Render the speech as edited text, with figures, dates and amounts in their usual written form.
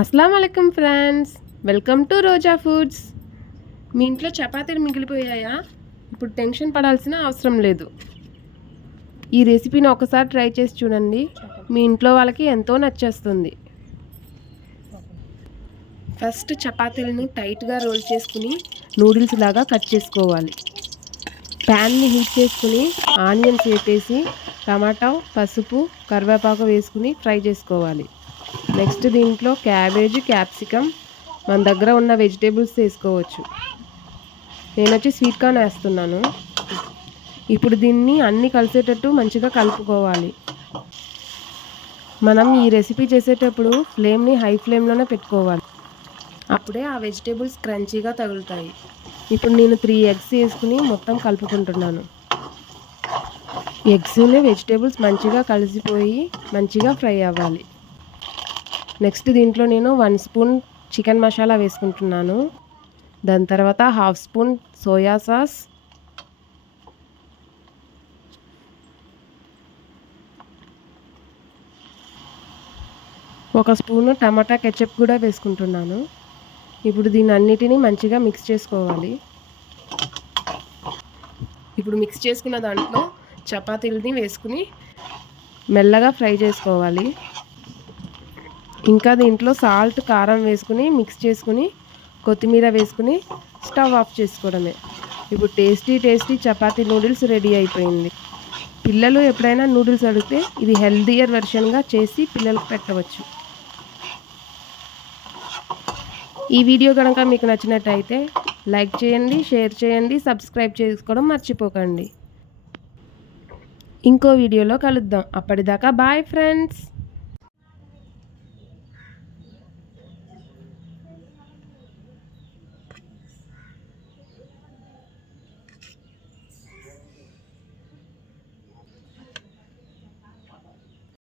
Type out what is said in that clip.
అస్సలం వాలేకుమ్ friends, welcome to Roja foods. మీ ఇంట్లో చపాతీలు మిగిలిపోయాయా? ఇప్పుడు టెన్షన్ పడాల్సిన అవసరం లేదు. ఈ రెసిపీని ఒకసారి ట్రై చేసి చూడండి, మీ ఇంట్లో వాళ్ళకి ఎంతో నచ్చేస్తుంది. ఫస్ట్ చపాతీలను టైట్గా రోల్ చేసుకుని నూడిల్స్ లాగా కట్ చేసుకోవాలి. ప్యాన్ని హీట్ చేసుకుని ఆనియన్స్ వేపేసి టమాటా, పసుపు, కరివేపాకు వేసుకుని ఫ్రై చేసుకోవాలి. నెక్స్ట్ దీంట్లో క్యాబేజ్, క్యాప్సికమ్, మన దగ్గర ఉన్న వెజిటేబుల్స్ వేసుకోవచ్చు. నేను వచ్చి స్వీట్ కార్న్ వేస్తున్నాను. ఇప్పుడు దీన్ని అన్నీ కలిసేటట్టు మంచిగా కలుపుకోవాలి. మనం ఈ రెసిపీ చేసేటప్పుడు ఫ్లేమ్ని హై ఫ్లేమ్లోనే పెట్టుకోవాలి, అప్పుడే ఆ వెజిటేబుల్స్ క్రంచీగా తగులుతాయి. ఇప్పుడు నేను 3 ఎగ్స్ వేసుకుని మొత్తం కలుపుకుంటున్నాను. ఎగ్స్ని వెజిటేబుల్స్ మంచిగా కలిసిపోయి మంచిగా ఫ్రై అవ్వాలి. నెక్స్ట్ దీంట్లో నేను 1 స్పూన్ చికెన్ మసాలా వేసుకుంటున్నాను. దాని తర్వాత 1/2 స్పూన్ సోయా సాస్, ఒక స్పూను టమాటా కెచప్ కూడా వేసుకుంటున్నాను. ఇప్పుడు దీన్ని అన్నిటినీ మంచిగా మిక్స్ చేసుకోవాలి. ఇప్పుడు మిక్స్ చేసుకున్న దాంట్లో చపాతీలని వేసుకుని మెల్లగా ఫ్రై చేసుకోవాలి. ఇంకా దీంట్లో సాల్ట్, కారం వేసుకుని మిక్స్ చేసుకుని కొత్తిమీర వేసుకుని స్టవ్ ఆఫ్ చేసుకోవడమే. ఇప్పుడు టేస్టీ చపాతీ నూడిల్స్ రెడీ అయిపోయింది. పిల్లలు ఎప్పుడైనా నూడిల్స్ అడిగితే ఇది హెల్దియర్ వెర్షన్గా చేసి పిల్లలకు పెట్టవచ్చు. ఈ వీడియో కనుక మీకు నచ్చినట్టయితే లైక్ చేయండి, షేర్ చేయండి, సబ్స్క్రైబ్ చేసుకోవడం మర్చిపోకండి. ఇంకో వీడియోలో కలుద్దాం. అప్పటిదాకా బాయ్ ఫ్రెండ్స్.